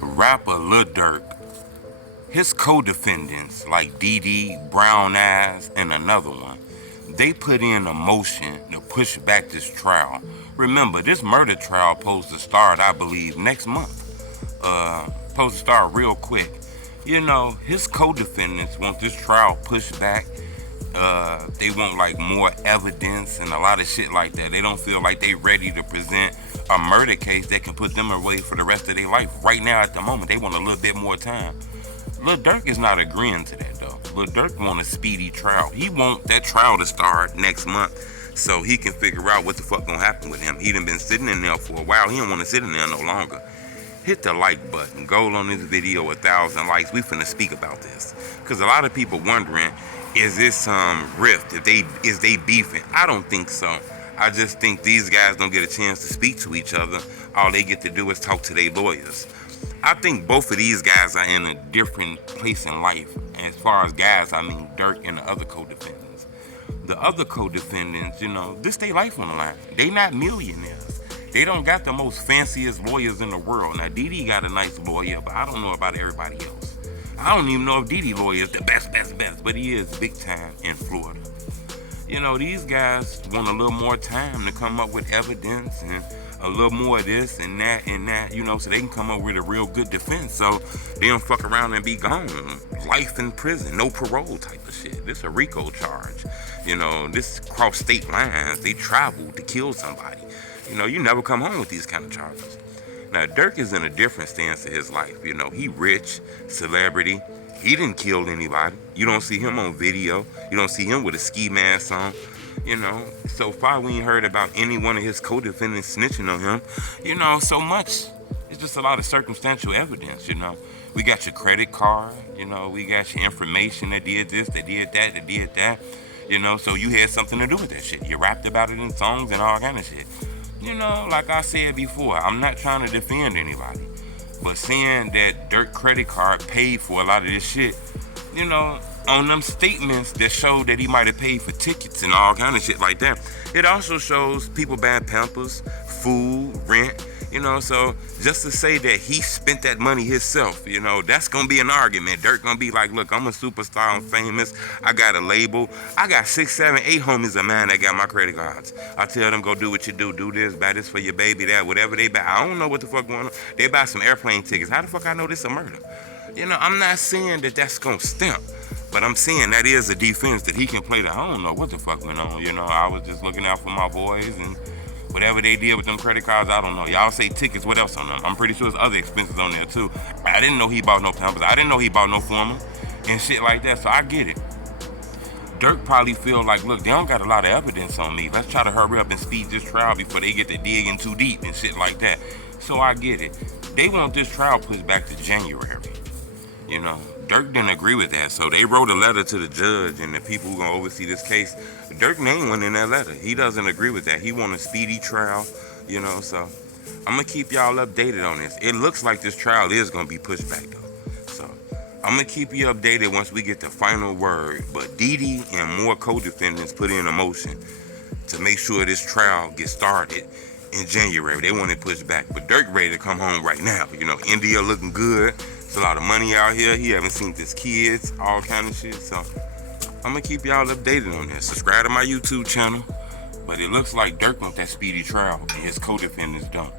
Rapper Lil Durk, his co-defendants like Dede, Brown Eyes, and another one, they put in a motion to push back this trial. Remember, this murder trial supposed to start, I believe, next month. Supposed to start real quick. You know, his co-defendants want this trial pushed back. They want like more evidence and a lot of shit like that. They don't feel like they ready to present a murder case that can put them away for the rest of their life. Right now, at the moment, they want a little bit more time. Lil Durk is not agreeing to that though. Lil Durk want a speedy trial. He want that trial to start next month so he can figure out what the fuck gonna happen with him. He done been sitting in there for a while. He don't want to sit in there no longer. Hit the like button. Go on this video 1,000 likes. We finna speak about this. Cause a lot of people wondering, is this some rift? Is they beefing? I don't think so. I just think these guys don't get a chance to speak to each other. All they get to do is talk to their lawyers. I think both of these guys are in a different place in life. As far as guys, I mean Durk and the other co-defendants. The other co-defendants, you know, this they life on the line. They not millionaires. They don't got the most fanciest lawyers in the world. Now, Dede got a nice lawyer, but I don't know about everybody else. I don't even know if Dede lawyer is the best, but he is big time in Florida. You know, these guys want a little more time to come up with evidence and a little more of this and that, you know, so they can come up with a real good defense so they don't fuck around and be gone. Life in prison, no parole type of shit. This a RICO charge. You know, this cross state lines. They traveled to kill somebody. You know, you never come home with these kind of charges. Now, Durk is in a different stance of his life. You know, he rich, celebrity. He didn't kill anybody. You don't see him on video. You don't see him with a ski mask on. You know, so far we ain't heard about any one of his co-defendants snitching on him. You know, so much. It's just a lot of circumstantial evidence, you know. We got your credit card, you know, we got your information that did this, that did that, that did that. You know, so you had something to do with that shit. You rapped about it in songs and all kind of shit. You know, like I said before, I'm not trying to defend anybody. But saying that Durk credit card paid for a lot of this shit, you know, on them statements that showed that he might have paid for tickets and all kind of shit like that. It also shows people buying Pampers, food, rent, you know, so just to say that he spent that money himself, you know, that's gonna be an argument. Durk gonna be like, look, I'm a superstar, I'm famous, I got a label, I got 6, 7, 8 homies of mine that got my credit cards. I tell them, go do what you do this, buy this for your baby, that, whatever they buy. I don't know what the fuck going on. They buy some airplane tickets. How the fuck I know this a murder? You know, I'm not saying that that's gonna stamp. But I'm saying that is a defense that he can play that. I don't know what the fuck went on. You know, I was just looking out for my boys and whatever they did with them credit cards, I don't know. Y'all say tickets, what else on them? I'm pretty sure there's other expenses on there too. I didn't know he bought no Pampers. I didn't know he bought no Former and shit like that, so I get it. Durk probably feel like, look, they don't got a lot of evidence on me. Let's try to hurry up and speed this trial before they get to digging too deep and shit like that. So I get it. They want this trial pushed back to January. You know, Durk didn't agree with that, so they wrote a letter to the judge and the people who gonna oversee this case. Durk named one in that letter. He doesn't agree with that. He want a speedy trial, you know, so I'm gonna keep y'all updated on this. It looks like this trial is gonna be pushed back though. So I'm gonna keep you updated once we get the final word. But Dede and more co-defendants put in a motion to make sure this trial gets started in January. They want it pushed back. But Durk ready to come home right now. You know, India looking good. There's a lot of money out here. He haven't seen his kids, all kind of shit. So I'm gonna keep y'all updated on this. Subscribe to my YouTube channel. But it looks like Durk wants that speedy trial and his co-defendants don't.